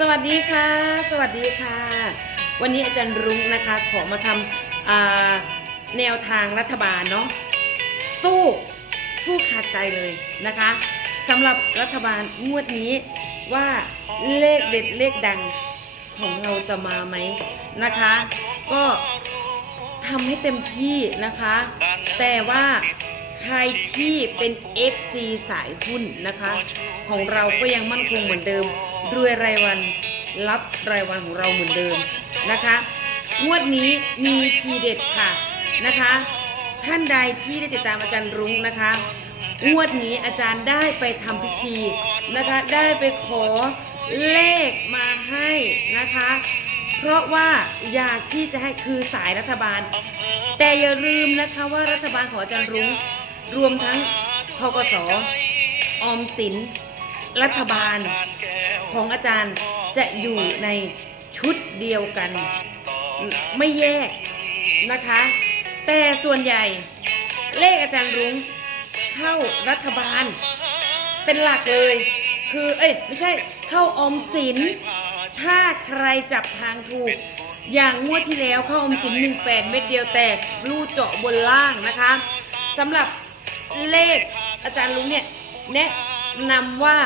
สวัสดีค่ะ สวัสดีค่ะ วันนี้อาจารย์รุ้งนะคะ ขอมาทำแนวทางรัฐบาลเนาะสู้สู้ขาดใจเลยนะคะสำหรับรัฐบาลงวดนี้ว่าเลขเด็ดเลขดังของเราจะมาไหมนะคะ ก็ทำให้เต็มที่นะคะ แต่ว่าใครที่เป็น FC สายหุ้นนะคะ ของเราก็ยังมั่นคงเหมือนเดิม รวยรายวันรับรายวันของเราเหมือนเดิมนะคะ งวดนี้มีทีเด็ดค่ะนะคะ ท่านใดที่ได้ติดตามอาจารย์รุ้งนะคะ งวดนี้อาจารย์ได้ไปทำพิธีนะคะ ได้ไปขอเลขมาให้นะคะ เพราะว่าอยากที่จะให้คือสายรัฐบาล แต่อย่าลืมนะคะว่ารัฐบาลของอาจารย์รุ้งรวมทั้งทกสออมสิน รัฐบาล ของอาจารย์จะอยู่ในชุดเดียวกัน ไม่แยกนะคะ แต่ส่วนใหญ่เลขอาจารย์รุ้งเข้ารัฐบาล เป็นหลักเลย คือเอ้ยไม่ใช่เข้าออมสิน ถ้าใครจับทางถูก อย่างงวดที่แล้วเข้าออมสิน18 เม็ดเดียวแตกรูเจาะบนล่างนะคะสำหรับเลขอาจารย์ลุงเนี่ยแนะนำว่า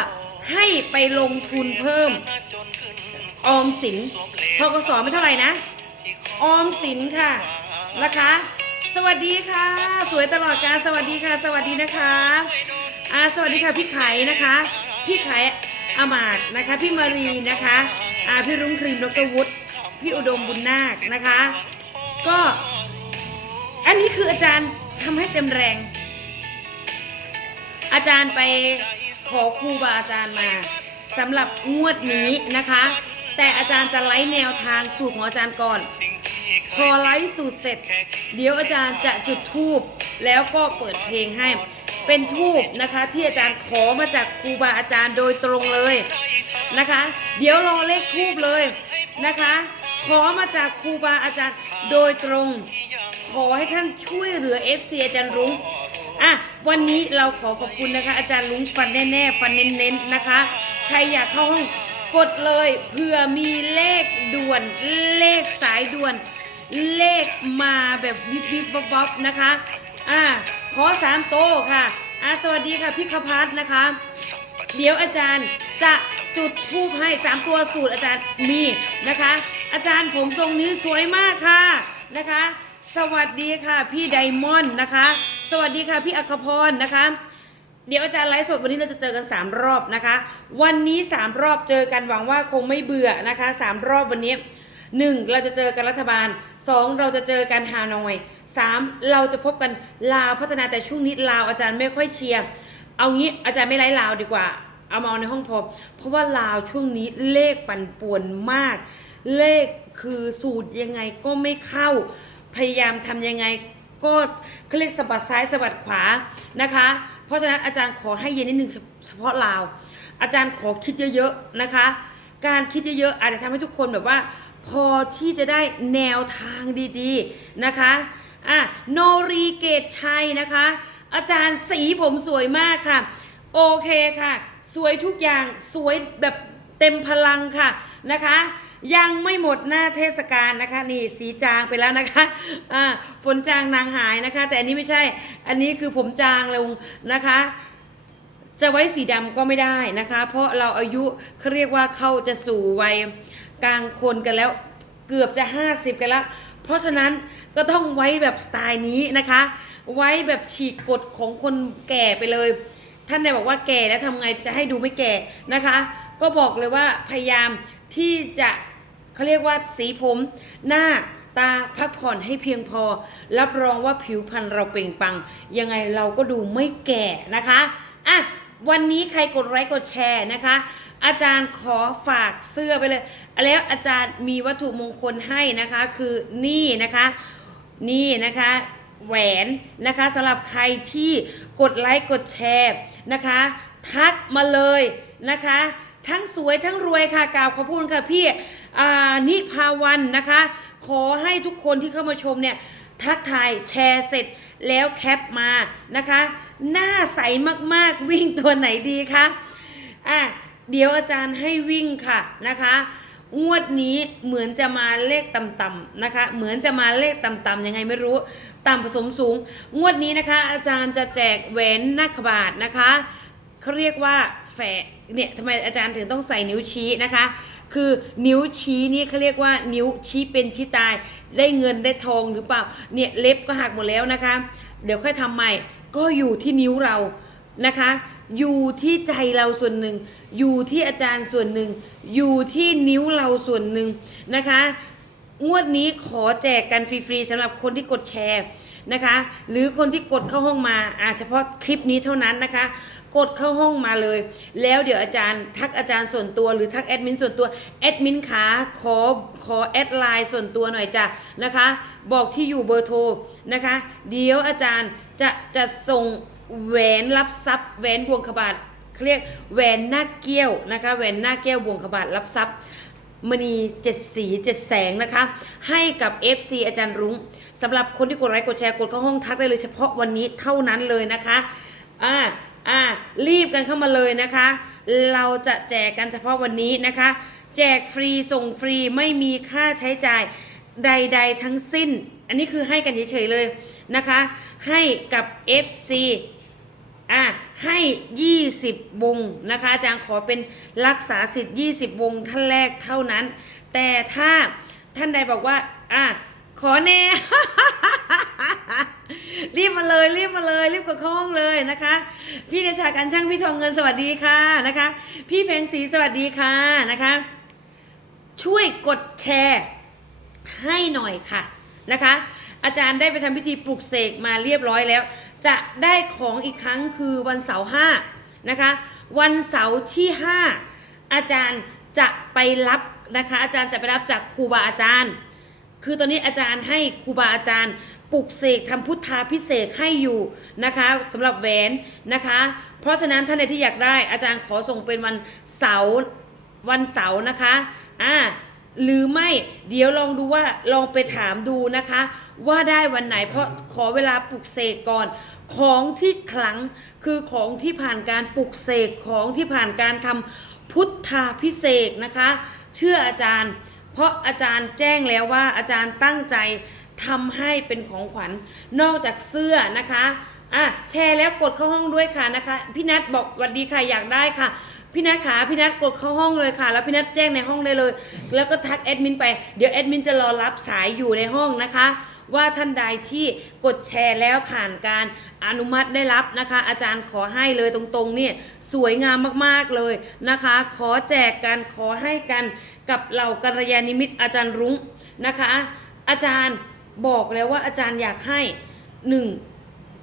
ให้ไปลงทุนเพิ่ม ออมสินทกสไม่เท่าไหร่นะ ออมสินค่ะนะคะ สวัสดีค่ะ สวยตลอดการสวัสดีค่ะ สวัสดีนะคะอ่าสวัสดีค่ะพี่ไข่นะคะ พี่ไข่อามาดนะคะ พี่มารีนะคะอ่าพี่รุ้งครีมดรวุฒิพี่อุดมบุญนาคนะคะ ก็อันนี้คืออาจารย์ทำให้เต็มแรง อาจารย์ไป ขอครูบาอาจารย์มาสำหรับงวดนี้นะคะ แต่อาจารย์จะไลฟ์แนวทางสูตรของอาจารย์ก่อน พอไลฟ์สูตรเสร็จ เดี๋ยวอาจารย์จะจุดทูบแล้วก็เปิดเพลงให้ เป็นทูบนะคะที่อาจารย์ขอมาจากครูบาอาจารย์โดยตรงเลยนะคะ เดี๋ยวรอเลขทูบเลยนะคะ ขอมาจากครูบาอาจารย์โดยตรง ขอให้ท่านช่วยเหลือ FC อาจารย์รุ้ง อะวันนี้เราขอขอบคุณนะคะ อาจารย์ลุงฟันแน่ๆฟันเน้นๆนะคะ ใครอยากเข้าห้องกดเลยเผื่อมีเลขด่วนเลขสายด่วน เลขมาแบบวิบวิบวับวับนะคะอะขอสามโตค่ะอะสวัสดีค่ะพี่ขพัฒน์นะคะ เดี๋ยวอาจารย์จะจุดทูปให้สามตัวสูตรอาจารย์มีนะคะ อาจารย์ผมทรงนี้สวยมากค่ะนะคะ สวัสดีค่ะพี่ไดมอนด์นะคะ สวัสดีค่ะพี่อัครพรนะคะ เดี๋ยวอาจารย์ไลฟ์สดวันนี้เราจะเจอกัน 3 รอบนะคะ วันนี้ 3 รอบเจอกันหวังว่าคงไม่เบื่อนะคะ 3 รอบวันนี้ 1. เราจะเจอกันรัฐบาล 2. เราจะเจอกันฮานอย 3. เราจะพบกันลาวพัฒนาแต่ช่วงนี้ลาวอาจารย์ไม่ค่อยเชียร์เอางี้อาจารย์ไม่ไลฟ์ลาวดีกว่า เอามาเอาในห้องพอเพราะว่าลาวช่วงนี้เลขปั่นป่วนมาก เลขคือสูตรยังไงก็ไม่เข้าพยายามทำยังไง ก็เขาเรียกสะบัดซ้ายสะบัดขวานะคะ เพราะฉะนั้นอาจารย์ขอให้เย็นนิดนึงเฉพาะลาว อาจารย์ขอคิดเยอะๆนะคะ การคิดเยอะๆอาจจะทำให้ทุกคนแบบว่า พอที่จะได้แนวทางดีๆนะคะอะโนรีเกตชัยนะคะ อาจารย์สีผมสวยมากค่ะ โอเคค่ะ สวยทุกอย่างสวยแบบเต็มพลังค่ะนะคะ ยังไม่หมดหน้าเทศกาลนะคะ นี่สีจางไปแล้วนะคะอ่าฝนจางนางหายนะคะ แต่อันนี้ไม่ใช่ อันนี้คือผมจางลงนะคะ จะไว้สีดำก็ไม่ได้นะคะ เพราะเราอายุเขาเรียกว่าเข้าจะสู่วัยกลางคนกันแล้วเกือบจะ 50 กันแล้ว เพราะฉะนั้นก็ต้องไว้แบบสไตล์นี้นะคะ ไว้แบบฉีกกฎของคนแก่ไปเลย ท่านได้บอกว่าแก่แล้วทำไงจะให้ดูไม่แก่นะคะ ก็บอกเลยว่าพยายามที่จะ เขาเรียกว่าสีผม หน้าตาพักผ่อนให้เพียงพอ รับรองว่าผิวพรรณเราเปล่งปลัง ยังไงเราก็ดูไม่แก่นะคะอะวันนี้ใครกดไลค์กดแชร์นะคะ อาจารย์ขอฝากเสื้อไปเลยแล้วอาจารย์มีวัตถุมงคลให้นะคะคือนี่นะคะ นี่นะคะแหวนนะคะสำหรับใครที่กดไลค์กดแชร์นะคะ ทักมาเลยนะคะ ทั้งสวยทั้งรวยค่ะกล่าวขอบคุณค่ะพี่นิพาวันนะคะ ขอให้ทุกคนที่เข้ามาชมเนี่ยทักทายแชร์เสร็จแล้วแคปมานะคะ หน้าใสมากๆวิ่งตัวไหนดีคะอะเดี๋ยวอาจารย์ให้วิ่งค่ะนะคะงวดนี้เหมือนจะมาเลขต่ำๆนะคะ เหมือนจะมาเลขต่ำๆยังไงไม่รู้ ต่ำผสมสูง งวดนี้นะคะ อาจารย์จะแจกแหวนนาคบาทนะคะเขาเรียกว่าแฝด เนี่ยทำไมอาจารย์ถึงต้องใส่นิ้วชี้นะคะ คือนิ้วชี้นี่เขาเรียกว่านิ้วชี้เป็นชี้ตาย ได้เงินได้ทองหรือเปล่าเนี่ยเล็บก็หักหมดแล้วนะคะ เดี๋ยวค่อยทำใหม่ก็อยู่ที่นิ้วเรานะคะ อยู่ที่ใจเราส่วนหนึ่ง อยู่ที่อาจารย์ส่วนหนึ่ง อยู่ที่นิ้วเราส่วนหนึ่งนะคะ งวดนี้ขอแจกกันฟรีๆสำหรับคนที่กดแชร์นะคะ หรือคนที่กดเข้าห้องมาอาเฉพาะคลิปนี้เท่านั้นนะคะ กดเข้าห้องมาเลย แล้วเดี๋ยวอาจารย์ทักอาจารย์ส่วนตัวหรือทักแอดมินส่วนตัวแอดมินขาขอขอแอดไลน์ส่วนตัวหน่อยจ้ะนะคะ บอกที่อยู่เบอร์โทรนะคะ เดี๋ยวอาจารย์จะจะส่งแหวนรับทรัพย์แหวนพวงขบาทเขาเรียกแหวนหน้าเกี้ยวนะคะแหวนหน้าแก้วบวงขบาทรับทรัพย์มณีเจ็ดสีเจ็ดแสงนะคะ ให้กับ FC อาจารย์รุ้งสำหรับคนที่กดไลค์กดแชร์กดเข้าห้องทักได้เลยเฉพาะวันนี้เท่านั้นเลยนะคะอ่า อ่ารีบกันเข้ามาเลยนะคะ เราจะแจกกันเฉพาะวันนี้นะคะ แจกฟรีส่งฟรีไม่มีค่าใช้จ่ายใด ๆ ทั้งสิ้น อันนี้คือให้กันเฉยๆเลยนะคะ ให้กับ FC อะให้ 20 วงนะคะอาจารย์ขอเป็นรักษาสิทธิ์ 20 วงท่านแรกเท่านั้น แต่ถ้าท่านใดบอกว่า อะขอแน่ รีบมาเลยรีบมาเลย รีบกดเข้าห้องเลยนะคะ พี่เดชาการช่างพี่ทองเงินสวัสดีค่ะนะคะ พี่เพลงศรีสวัสดีค่ะนะคะ ช่วยกดแชร์ให้หน่อยค่ะนะคะ อาจารย์ได้ไปทำพิธีปลุกเสกมาเรียบร้อยแล้ว จะได้ของอีกครั้งคือวันเสาร์ห้านะคะ วันเสาร์ที่ 5 อาจารย์จะไปรับนะคะ อาจารย์จะไปรับจากครูบาอาจารย์ คือตอนนี้อาจารย์ให้ครูบาอาจารย์ ปลุกเสกทำพุทธาพิเศษให้อยู่นะคะสำหรับแหวนนะคะ เพราะฉะนั้นท่านใดที่อยากได้อาจารย์ขอส่งเป็นวันเสาร์วันเสาร์นะคะอ่าหรือไม่เดี๋ยวลองดูว่าลองไปถามดูนะคะ ว่าได้วันไหนเพราะขอเวลาปลุกเสกก่อน ของที่ขลังคือของที่ผ่านการปลุกเสกของที่ผ่านการทำพุทธาพิเศษนะคะ เชื่ออาจารย์ เพราะอาจารย์แจ้งแล้วว่าอาจารย์ตั้งใจ ทำให้เป็นของขวัญนอกจากเสื้อนะคะอะแชร์แล้วกดเข้าห้องด้วยค่ะนะคะ พี่นัทบอกสวัสดีค่ะอยากได้ค่ะพี่นัทขาพี่นัทกดเข้าห้องเลยค่ะ แล้วพี่นัทแจ้งในห้องได้เลย แล้วก็ทักแอดมินไปเดี๋ยวแอดมินจะรอรับสายอยู่ในห้องนะคะ ว่าท่านใดที่กดแชร์แล้วผ่านการอนุมัติได้รับนะคะ อาจารย์ขอให้เลยตรงๆเนี่ยสวยงามมากๆเลยนะคะ ขอแจกกันขอให้กันกับเหล่ากัลยาณมิตรอาจารย์รุ้งนะคะ อาจารย์ บอกแล้วว่าอาจารย์อยากให้หนึ่ง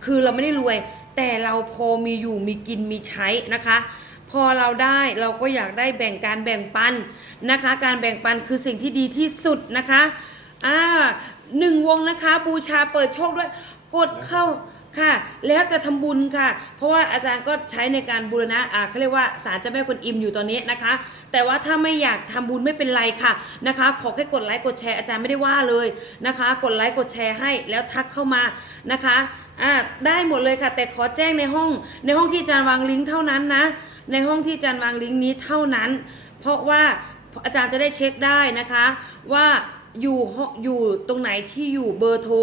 คือเราไม่ได้รวย แต่เราพอมีอยู่มีกินมีใช้นะคะ พอเราได้เราก็อยากได้แบ่งการแบ่งปันนะคะ การแบ่งปันคือสิ่งที่ดีที่สุดนะคะอ่าหนึ่งวงนะคะบูชาเปิดโชคด้วย กดเข้า ค่ะ แล้วจะทำบุญค่ะ เพราะว่าอาจารย์ก็ใช้ในการบูรณะอ่าเขาเรียกว่าสารเจ้าแม่กวนอิมอยู่ตอนนี้นะคะ แต่ว่าถ้าไม่อยากทำบุญไม่เป็นไรค่ะนะคะ ขอแค่กดไลค์กดแชร์อาจารย์ไม่ได้ว่าเลยนะคะ กดไลค์กดแชร์ให้แล้วทักเข้ามานะคะอ่าได้หมดเลยค่ะ แต่ขอแจ้งในห้องในห้องที่อาจารย์วางลิงก์เท่านั้นนะ ในห้องที่อาจารย์วางลิงก์นี้เท่านั้น เพราะว่าอาจารย์จะได้เช็คได้นะคะว่าอยู่ห้องอยู่ตรงไหนที่อยู่เบอร์โทร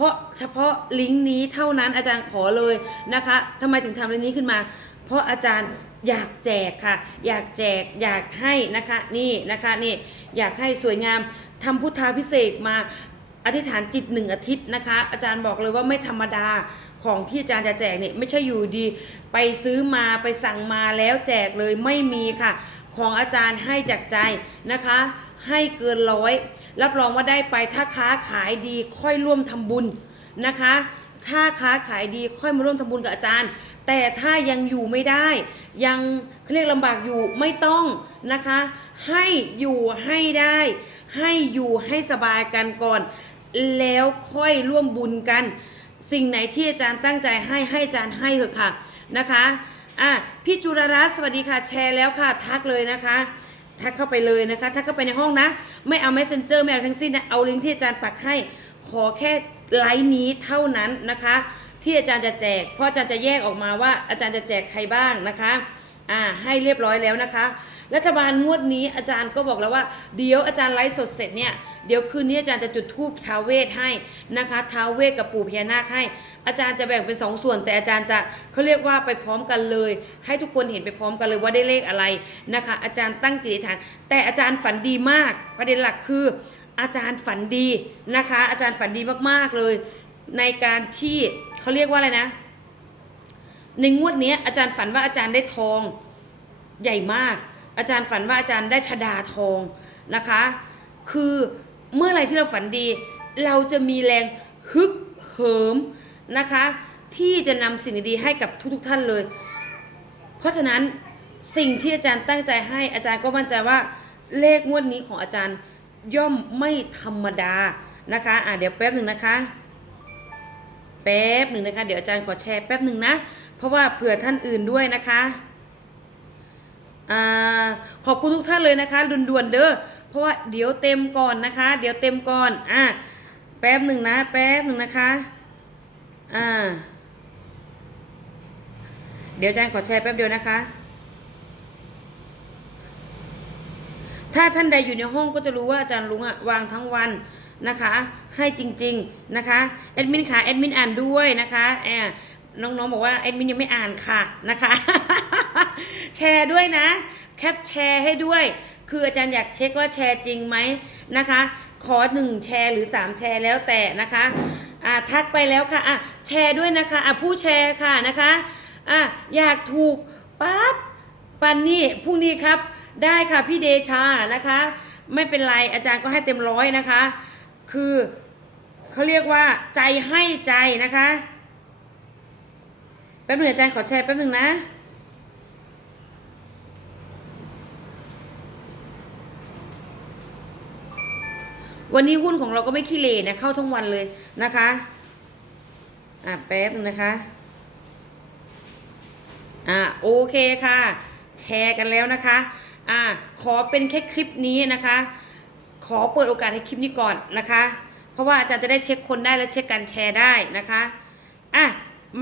เพราะเฉพาะลิงก์นี้เท่านั้นอาจารย์ขอเลยนะคะทำไมถึงทำเรื่องนี้ขึ้นมา เพราะอาจารย์อยากแจกค่ะ อยากแจกอยากให้นะคะนี่นะคะนี่อยากให้สวยงามทำพุทธาพิเศษมาอธิษฐานจิตหนึ่งอาทิตย์นะคะ อาจารย์บอกเลยว่าไม่ธรรมดาของที่อาจารย์จะแจกเนี่ยไม่ใช่อยู่ดี ไปซื้อมาไปสั่งมาแล้วแจกเลยไม่มีค่ะ ของอาจารย์ให้จากใจนะคะ ให้เกินร้อย รับรองว่าได้ไปถ้าค้าขายดีค่อยร่วมทำบุญนะคะ ถ้าค้าขายดีค่อยมาร่วมทำบุญกับอาจารย์ แต่ถ้ายังอยู่ไม่ได้ ยังเรียกลำบากอยู่ไม่ต้องนะคะ ให้อยู่ให้ได้ ให้อยู่ให้สบายกันก่อน แล้วค่อยร่วมบุญกัน สิ่งไหนที่อาจารย์ตั้งใจให้ให้อาจารย์ให้เถอะค่ะนะคะ อะพี่จุรรัตน์สวัสดีค่ะแชร์แล้วค่ะ ทักเลยนะคะ ทักเข้าไปเลยนะคะ ทักเข้าไปในห้องนะ ไม่เอา messenger ไม่เอาทั้งสิ้นนะเอาลิงก์ที่อาจารย์ปักให้ขอแค่ไลน์นี้เท่านั้นนะคะ ที่อาจารย์จะแจก เพราะอาจารย์จะแยกออกมาว่าอาจารย์จะแจกใครบ้างนะคะ อ่าให้เรียบร้อยแล้วนะคะ รัฐบาลงวดนี้อาจารย์ก็บอกแล้วว่า เดี๋ยวอาจารย์ไลฟ์สดเสร็จเนี่ยเดี๋ยวคืนนี้อาจารย์จะจุดธูปท้าวเวทให้นะคะท้าวเวทกับปู่พญานาคให้ อาจารย์จะแบ่งเป็นสองส่วน แต่อาจารย์จะเขาเรียกว่าไปพร้อมกันเลย ให้ทุกคนเห็นไปพร้อมกันเลยว่าได้เลขอะไรนะคะ อาจารย์ตั้งจิตอธิษฐาน แต่อาจารย์ฝันดีมาก ประเด็นหลักคือ อาจารย์ฝันดีนะคะ อาจารย์ฝันดีมากๆเลย ในการที่เขาเรียกว่าอะไรนะ ในงวดนี้อาจารย์ฝันว่าอาจารย์ได้ทองใหญ่มาก อาจารย์ฝันว่าอาจารย์ได้ชดาทองนะคะ คือเมื่อไรที่เราฝันดี เราจะมีแรงฮึกเหิมนะคะ ที่จะนำสิ่งดีให้กับทุกๆท่านเลย เพราะฉะนั้นสิ่งที่อาจารย์ตั้งใจให้อาจารย์ก็มั่นใจว่าเลขงวดนี้ของอาจารย์ย่อมไม่ธรรมดานะคะอะเดี๋ยวแป๊บหนึ่งนะคะ แป๊บหนึ่งนะคะ เดี๋ยวอาจารย์ขอแชร์แป๊บหนึ่งนะ เพราะว่าเผื่อท่านอื่นด้วยนะคะอ่าขอบคุณทุกท่านเลยนะคะด่วนๆเด้อเพราะว่าเดี๋ยวเต็มก่อนนะคะ เดี๋ยวเต็มก่อนอะแป๊บหนึ่งนะ แป๊บหนึ่งนะคะอ่าเดี๋ยวอาจารย์ขอแชร์แป๊บเดียวนะคะ ถ้าท่านใดอยู่ในห้องก็จะรู้ว่าอาจารย์ลุงอะวางทั้งวันนะคะ ให้จริง ๆนะคะแอดมินค่ะแอดมินอ่านด้วยนะคะแอ น้องๆบอกว่าแอดมินยังไม่อ่านค่ะนะคะ แชร์ด้วยนะ แคปแชร์ให้ด้วย คืออาจารย์อยากเช็คว่าแชร์จริงไหมนะคะ ขอหนึ่งแชร์หรือสามแชร์แล้วแต่นะคะอ่าทักไปแล้วค่ะอะแชร์ด้วยนะคะอะผู้แชร์ค่ะนะคะอะอยากถูกปั๊บปันนี่พรุ่งนี้ครับ ได้ค่ะพี่เดชานะคะ ไม่เป็นไรอาจารย์ก็ให้เต็มร้อยนะคะ คือเขาเรียกว่าใจให้ใจนะคะ ป๊บหนึงอาจารย์ขอแชร์แป๊บหนึงนะ วันนี้หุ้นของเราก็ไม่ขี้เหร่นะเข้าทั้งวันเลยนะคะ อะแป๊บนึงนะคะ อ่าโอเคค่ะ แชร์กันแล้วนะคะ อ่าขอเป็นแค่คลิปนี้นะคะ ขอเปิดโอกาสให้คลิปนี้ก่อนนะคะ เพราะว่าอาจารย์จะได้เช็คคนได้และเช็คการแชร์ได้นะคะ อะ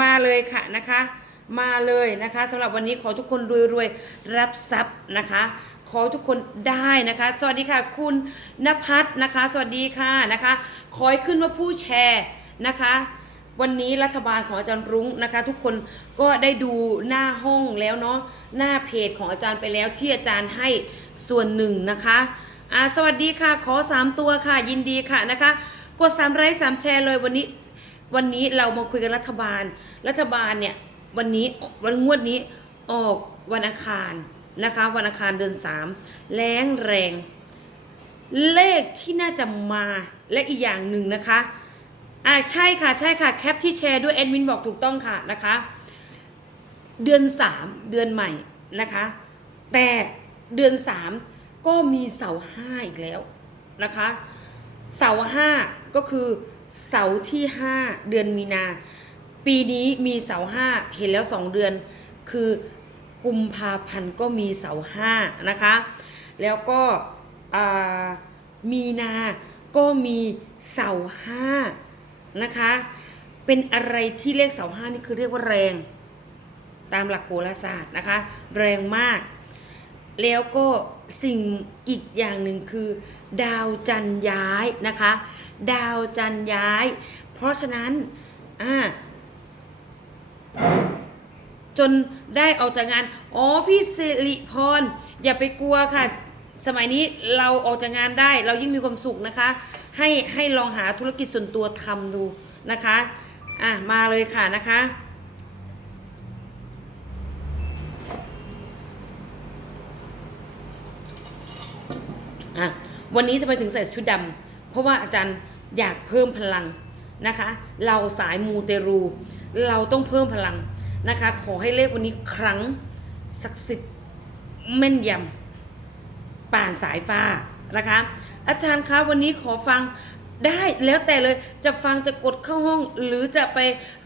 มาเลยค่ะนะคะ มาเลยนะคะสำหรับวันนี้ขอทุกคนรวยๆรับทรัพย์นะคะ ขอทุกคนได้นะคะ สวัสดีค่ะ คุณนภัสนะคะ สวัสดีค่ะนะคะ ขอให้ขึ้นว่าผู้แชร์นะคะวันนี้รัฐบาลของอาจารย์รุ้งนะคะ ทุกคนก็ได้ดูหน้าห้องแล้วเนาะหน้าเพจของอาจารย์ไปแล้วที่อาจารย์ให้ส่วนหนึ่งนะคะอ่าสวัสดีค่ะขอ 3 ตัวค่ะยินดีค่ะนะคะ กด3ไลค์3แชร์เลยวันนี้ วันนี้เรามาคุยกันรัฐบาล รัฐบาลเนี่ยวันนี้วันงวดนี้ออกวันอังคารนะคะ วันอังคารเดือน3แรงแรง เลขที่น่าจะมาและอีกอย่างหนึ่งนะคะอ่าใช่ค่ะใช่ค่ะแคปที่แชร์ด้วยแอดมินบอกถูกต้องค่ะนะคะเดือน3เดือนใหม่นะคะ แต่เดือน3ก็มีเสาห้าอีกแล้วนะคะ เสาห้าก็คือ เสาที่ 5 เดือนมีนา ปีนี้มีเสาห้าเห็นแล้ว 2 เดือน คือกุมภาพันธ์ก็มีเสาห้านะคะ แล้วก็มีนาก็มีเสาห้านะคะ เป็นอะไรที่เลขเสาห้านี่คือเรียกว่าแรง ตามหลักโหราศาสตร์นะคะ แรงมาก แล้วก็สิ่งอีกอย่างหนึ่งคือ ดาวจันย้ายนะคะ ดาวจันย้าย เพราะฉะนั้นอ่าจนได้ออกจากงาน อ๋อ พี่สิริพร อย่าไปกลัวค่ะ สมัยนี้เราออกจากงานได้ เรายิ่งมีความสุขนะคะ ให้ให้ลองหาธุรกิจส่วนตัวทำดูนะคะ อะ มาเลยค่ะนะคะ อะ วันนี้ทำไมถึงใส่ชุดดำ เพราะว่าอาจารย์อยากเพิ่มพลังนะคะ เราสายมูเตรู เราต้องเพิ่มพลังนะคะ ขอให้เลขวันนี้ครั้งศักดิ์สิทธิ์แม่นยำป่านสายฟ้านะคะ อาจารย์คะวันนี้ขอฟังได้แล้วแต่เลยจะฟังจะกดเข้าห้อง หรือจะไป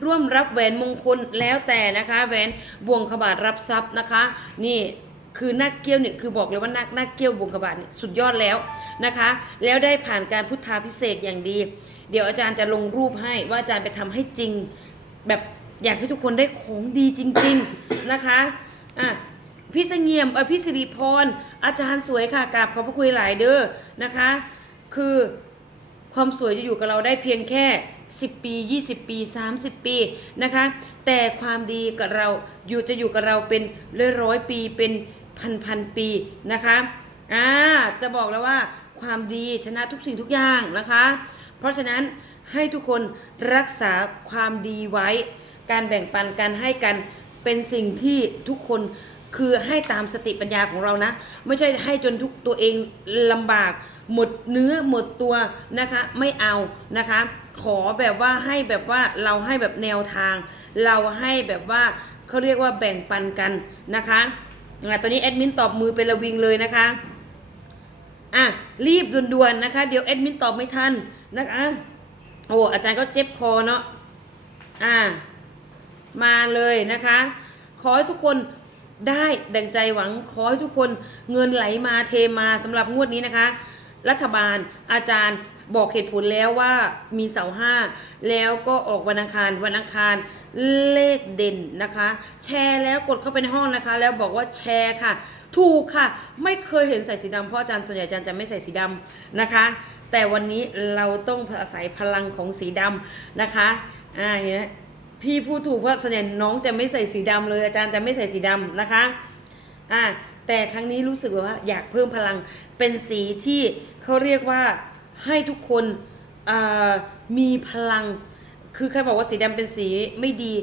ร่วมรับแหวนมงคลแล้วแต่นะคะ แหวนบ่วงขบาทรับทรัพย์นะคะ นี่ คือนักเกี้ยวเนี่ยคือบอกเลยว่านักนักเกี้ยวบงขบาทเนี่ยสุดยอดแล้วนะคะ แล้วได้ผ่านการพุทธาพิเศษอย่างดี เดี๋ยวอาจารย์จะลงรูปให้ว่าอาจารย์ไปทำให้จริง แบบอยากให้ทุกคนได้ของดีจริง ๆนะคะอะพี่เสงี่ยมเออพี่สิริพรอาจารย์สวยค่ะกราบขอบพระคุณหลายเด้อนะคะ คือความสวยจะอยู่กับเราได้เพียงแค่ 10 ปี 20 ปี 30 ปีนะคะ แต่ความดีกับเราอยู่จะอยู่กับเราเป็นร้อยร้อยปีเป็น พันพันๆปีนะคะอ่าจะบอกแล้วว่าความดีชนะทุกสิ่งทุกอย่างนะคะ เพราะฉะนั้นให้ทุกคนรักษาความดีไว้ การแบ่งปันการให้กันเป็นสิ่งที่ทุกคนคือให้ตามสติปัญญาของเรานะ ไม่ใช่ให้จนทุกตัวเองลำบาก หมดเนื้อหมดตัวนะคะไม่เอานะคะ ขอแบบว่าให้แบบว่าเราให้แบบแนวทาง เราให้แบบว่าเขาเรียกว่าแบ่งปันกันนะคะ อะตอนนี้แอดมินตอบมือเป็นระวิงเลยนะคะอะรีบด่วนๆนะคะ เดี๋ยวแอดมินตอบไม่ทันนะคะโอ้อาจารย์ก็เจ็บคอเนาะอ่า มาเลยนะคะ ขอให้ทุกคนได้ดังใจหวังขอให้ทุกคนเงินไหลมาเทมาสำหรับงวดนี้นะคะ รัฐบาลอาจารย์ บอกเหตุผลแล้วว่ามีเสาห้าแล้วก็ออกวันอังคารวันอังคารเลขเด่นนะคะ แชร์แล้วกดเข้าไปในห้องนะคะ แล้วบอกว่าแชร์ค่ะ ถูกค่ะ ไม่เคยเห็นใส่สีดำเพราะอาจารย์ส่วนใหญ่อาจารย์จะไม่ใส่สีดำนะคะ แต่วันนี้เราต้องอาศัยพลังของสีดำนะคะอ่าเห็นไหมพี่พูดถูกเพราะส่วนใหญ่น้องจะไม่ใส่สีดำเลยอาจารย์จะไม่ใส่สีดำนะคะอ่าแต่ครั้งนี้รู้สึกว่าอยากเพิ่มพลังเป็นสีที่เขาเรียกว่า ให้ทุกคนมีพลัง คือใครบอกว่าสีดำเป็นสีไม่ดี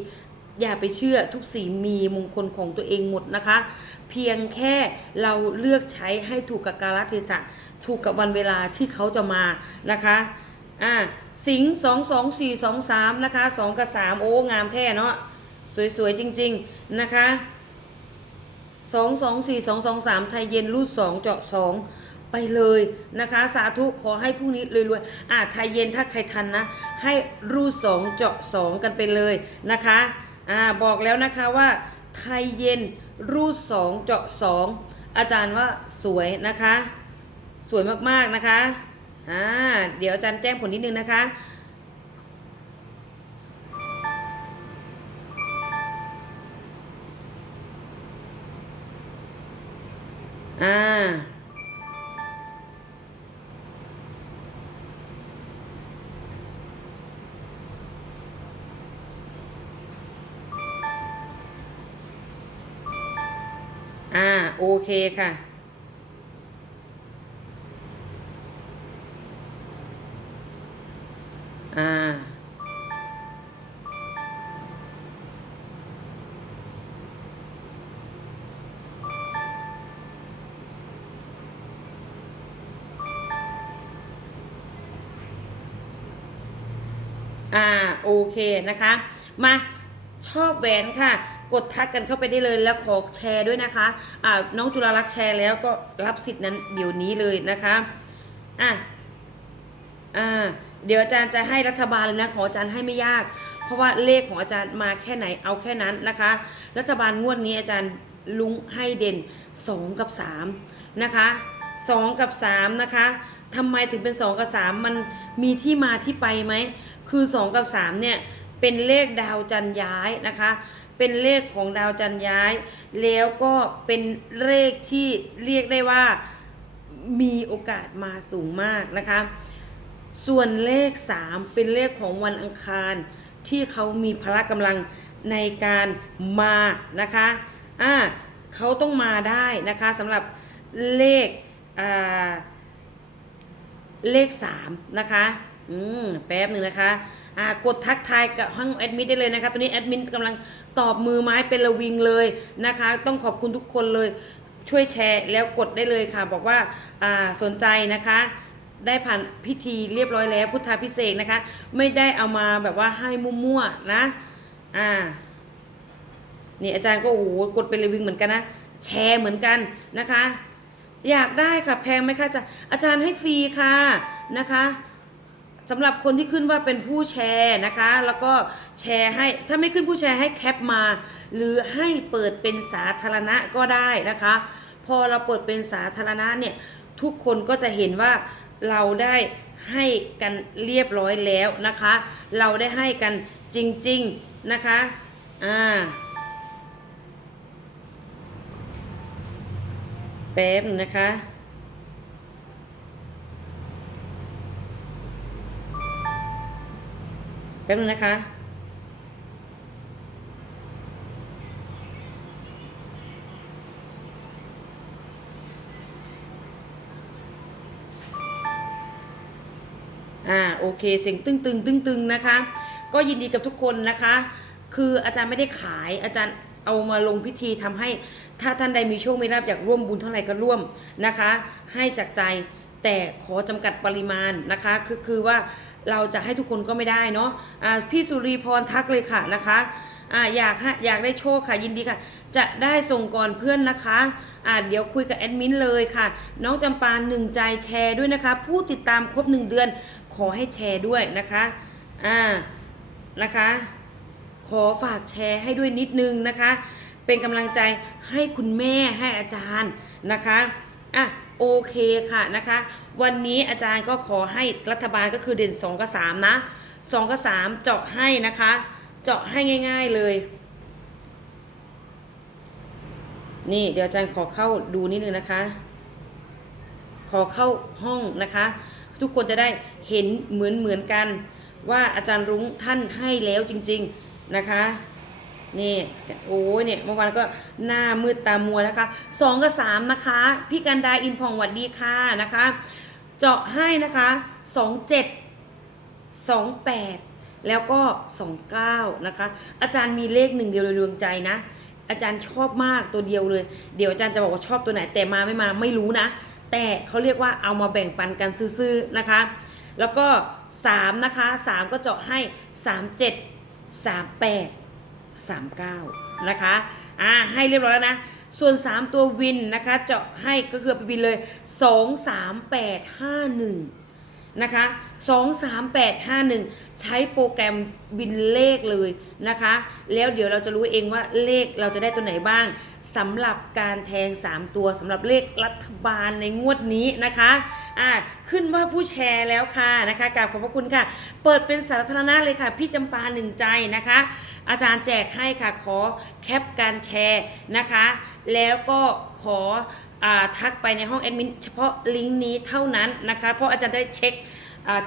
อย่าไปเชื่อทุกสีมีมงคลของตัวเองหมดนะคะ เพียงแค่เราเลือกใช้ให้ถูกกับกาลเทศะถูกกับวันเวลาที่เขาจะมานะคะอ่าสิงสองสองสี่สองสามนะคะสองกับสามโอ้งามแท้เนาะสวยๆจริงๆนะคะสองสองสี่สองสองสามไทยเย็นรูดสองเจาะสอง ไปเลยนะคะ สาธุขอให้พรุ่งนี้รวยๆอ่าไทยเย็นถ้าใครทันนะ ให้รูสองเจาะสองกันไปเลยนะคะอ่าบอกแล้วนะคะว่าไทยเย็นรูดสองเจาะสองอาจารย์ว่าสวยนะคะ สวยมากๆนะคะอ่าเดี๋ยวอาจารย์แจ้งผลนิดนึงนะคะอ่า อ่า โอเคค่ะ อ่า อ่า โอเคนะคะ มาชอบแหวนค่ะ กดทักกันเข้าไปได้เลยแล้วขอแชร์ด้วยนะคะอ่าน้องจุฬาลักษ์แชร์แล้วก็รับสิทธิ์นั้นเดี๋ยวนี้เลยนะคะอะอ่าเดี๋ยวอาจารย์จะให้รัฐบาลเลยนะขออาจารย์ให้ไม่ยาก เพราะว่าเลขของอาจารย์มาแค่ไหนเอาแค่นั้นนะคะ รัฐบาลงวดนี้อาจารย์ลุงให้เด่น 2 กับ 3 นะคะ 2 กับ 3 นะคะทำไมถึงเป็น 2 กับ 3 มันมีที่มาที่ไปไหม คือ 2 กับ 3 เนี่ย เป็นเลขดาวจันย้ายนะคะ เป็นเลขของดาวจันทร์ย้าย แล้วก็เป็นเลขที่เรียกได้ว่ามีโอกาสมาสูงมากนะคะ ส่วนเลข 3 เป็นเลขของวันอังคารที่เขามีพละกำลังในการมานะคะอ่าเขาต้องมาได้นะคะสำหรับเลขอ่าเลข3นะคะอืมแป๊บหนึ่งนะคะ กดทักทายกับห้องแอดมินได้เลยนะคะตอนนี้แอดมินกำลังตอบมือไม้เป็นระวิงเลยนะคะ ต้องขอบคุณทุกคนเลยช่วยแชร์แล้วกดได้เลยค่ะ บอกว่าสนใจนะคะได้ผ่านพิธีเรียบร้อยแล้ว พุทธาพิเศษนะคะ ไม่ได้เอามาแบบว่าให้มั่วๆนะอ่านี่อาจารย์ก็โอ้โหกดเป็นรีวิวเหมือนกันนะแชร์เหมือนกันนะคะ อยากได้ค่ะแพงไหมคะอาจารย์อาจารย์ให้ฟรีค่ะนะคะ สำหรับคนที่ขึ้นว่าเป็นผู้แชร์นะคะ แล้วก็แชร์ให้ถ้าไม่ขึ้นผู้แชร์ให้แคปมา หรือให้เปิดเป็นสาธารณะก็ได้นะคะ พอเราเปิดเป็นสาธารณะเนี่ยทุกคนก็จะเห็นว่าเราได้ให้กันเรียบร้อยแล้วนะคะ เราได้ให้กันจริงๆนะคะอ่าป๊บนะคะ ป๊บนึงนะคะ อ่าโอเคเสียงตึงตึงตึงตึงนะคะ ก็ยินดีกับทุกคนนะคะ คืออาจารย์ไม่ได้ขายอาจารย์เอามาลงพิธีทำให้ถ้าท่านใดมีโชคมีลาภอยากร่วมบุญเท่าไหร่ก็ร่วมนะคะ ให้จากใจแต่ขอจำกัดปริมาณนะคะคือคือว่า เราจะให้ทุกคนก็ไม่ได้เนาะอ่าพี่สุรีพรทักเลยค่ะนะคะอ่าอยากฮะอยากได้โชคค่ะยินดีค่ะ จะได้ส่งก่อนเพื่อนนะคะอ่าเดี๋ยวคุยกับแอดมินเลยค่ะ น้องจำปาหนึ่งใจแชร์ด้วยนะคะ ผู้ติดตามครบหนึ่งเดือน ขอให้แชร์ด้วยนะคะอ่านะคะ ขอฝากแชร์ให้ด้วยนิดนึงนะคะ เป็นกำลังใจให้คุณแม่ให้อาจารย์นะคะอะ โอเคค่ะนะคะ วันนี้อาจารย์ก็ขอให้รัฐบาลก็คือเด่น 2 กับ 3 นะ 2 กับ 3 เจาะให้นะคะ เจาะให้ง่าย ๆเลย นี่เดี๋ยวอาจารย์ขอเข้าดูนิดนึงนะคะ ขอเข้าห้องนะคะ ทุกคนจะได้เห็นเหมือนเหมือนกัน ว่าอาจารย์รุ้งท่านให้แล้วจริง ๆนะคะ นี่โอ้ยเนี่ยเมื่อวานก็หน้ามืดตามัวนะคะสองกับสามนะคะ พี่กันดาอินพองหวัดดีค่ะนะคะ เจาะให้นะคะสองเจ็ดสองแปดแล้วก็สองเก้านะคะ อาจารย์มีเลขหนึ่งเดียวในดวงใจนะ อาจารย์ชอบมากตัวเดียวเลย เดี๋ยวอาจารย์จะบอกว่าชอบตัวไหน แต่มาไม่มาไม่รู้นะ แต่เขาเรียกว่าเอามาแบ่งปันกันซื้อๆนะคะ แล้วก็3นะคะ3ก็เจาะให้37 38 39 นะคะ อ่า ให้เรียบร้อยแล้วนะ ส่วน 3 ตัววินนะคะ เจาะให้ก็คือไปวินเลย 2 3 8 5 1 นะคะ 23851 ใช้โปรแกรมบินเลขเลยนะคะ แล้วเดี๋ยวเราจะรู้เองว่าเลขเราจะได้ตัวไหนบ้างสำหรับการแทง 3 ตัวสำหรับเลขรัฐบาลในงวดนี้นะคะอ่าขึ้นว่าผู้แชร์แล้วค่ะนะคะกราบขอบพระคุณค่ะ เปิดเป็นสาธารณะเลยค่ะ พี่จำปาหนึ่งใจนะคะ อาจารย์แจกให้ค่ะขอแคปการแชร์นะคะ แล้วก็ขออทักไปในห้องแอดมินเฉพาะลิงก์นี้เท่านั้นนะคะ เพราะอาจารย์ได้เช็ค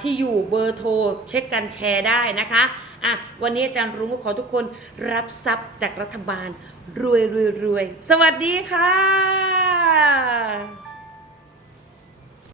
ที่อยู่เบอร์โทรเช็คกันแชร์ได้นะคะอะวันนี้อาจารย์รุ้งก็ขอทุกคนรับทรัพย์จากรัฐบาล รวยรวยรวยสวัสดีค่ะ